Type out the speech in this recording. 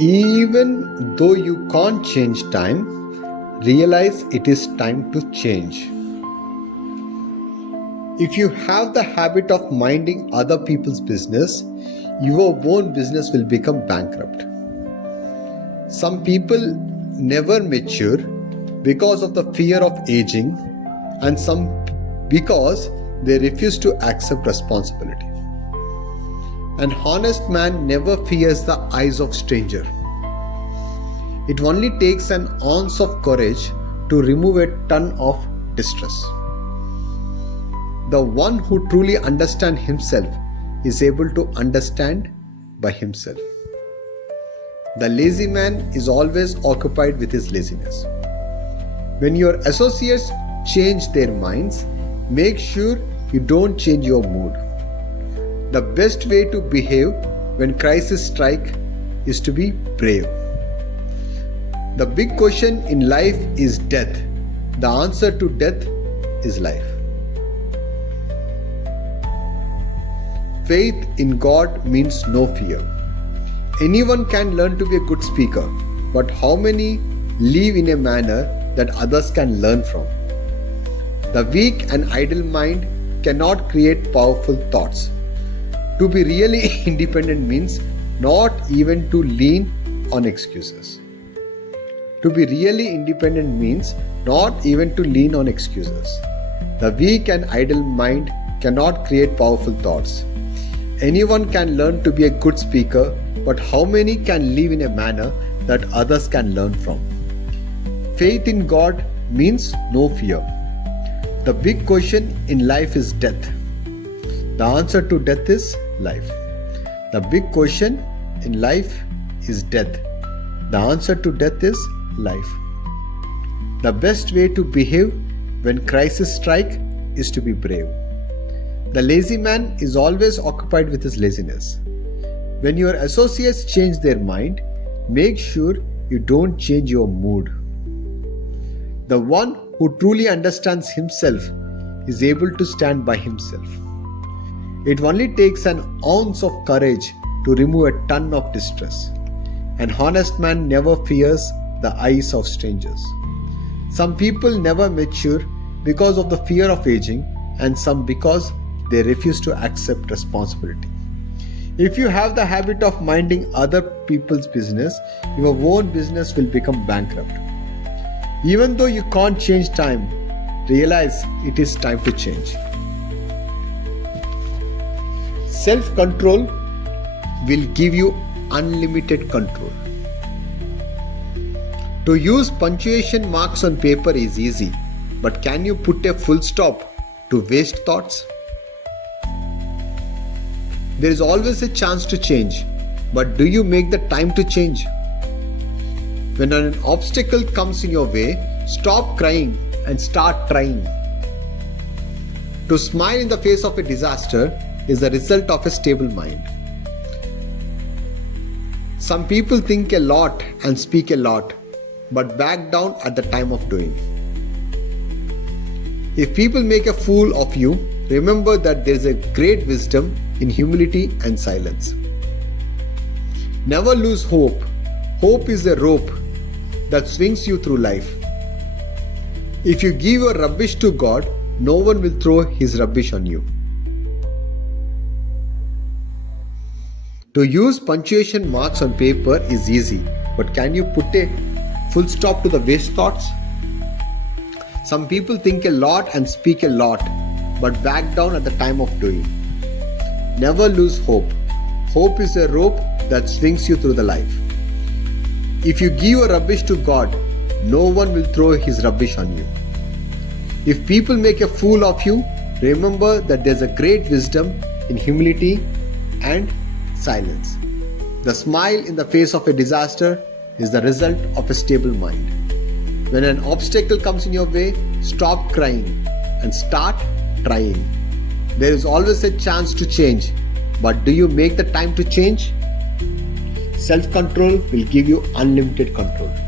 Even though you can't change time, realize it is time to change. If you have the habit of minding other people's business, your own business will become bankrupt. Some people never mature because of the fear of aging, and some because they refuse to accept responsibility. An honest man never fears the eyes of stranger. It only takes an ounce of courage to remove a ton of distress. The one who truly understands himself is able to understand by himself. The lazy man is always occupied with his laziness. When your associates change their minds, make sure you don't change your mood. The best way to behave when crisis strikes is to be brave. The big question in life is death. The answer to death is life. Faith in God means no fear. Anyone can learn to be a good speaker, but how many live in a manner that others can learn from? The weak and idle mind cannot create powerful thoughts. To be really independent means not even to lean on excuses. To be really independent means not even to lean on excuses. The weak and idle mind cannot create powerful thoughts. Anyone can learn to be a good speaker, but how many can live in a manner that others can learn from? Faith in God means no fear. The big question in life is death. The answer to death is life. The big question in life is death. The answer to death is life. The best way to behave when crisis strikes is to be brave. The lazy man is always occupied with his laziness. When your associates change their mind, make sure you don't change your mood. The one who truly understands himself is able to stand by himself. It only takes an ounce of courage to remove a ton of distress. An honest man never fears the eyes of strangers. Some people never mature because of the fear of aging, and some because they refuse to accept responsibility. If you have the habit of minding other people's business, your own business will become bankrupt. Even though you can't change time, realize it is time to change. Self-control will give you unlimited control. To use punctuation marks on paper is easy, but can you put a full stop to waste thoughts? There is always a chance to change, but do you make the time to change? When an obstacle comes in your way, stop crying and start trying. To smile in the face of a disaster is the result of a stable mind. Some people think a lot and speak a lot, but back down at the time of doing. If people make a fool of you, remember that there is a great wisdom in humility and silence. Never lose hope. Hope is a rope that swings you through life. If you give your rubbish to God, no one will throw his rubbish on you. To use punctuation marks on paper is easy, but can you put a full stop to the waste thoughts? Some people think a lot and speak a lot, but back down at the time of doing. Never lose hope. Hope is a rope that swings you through the life. If you give your rubbish to God, no one will throw his rubbish on you. If people make a fool of you, remember that there's a great wisdom in humility and silence. The smile in the face of a disaster is the result of a stable mind. When an obstacle comes in your way, stop crying and start trying. There is always a chance to change, but do you make the time to change? Self-control will give you unlimited control.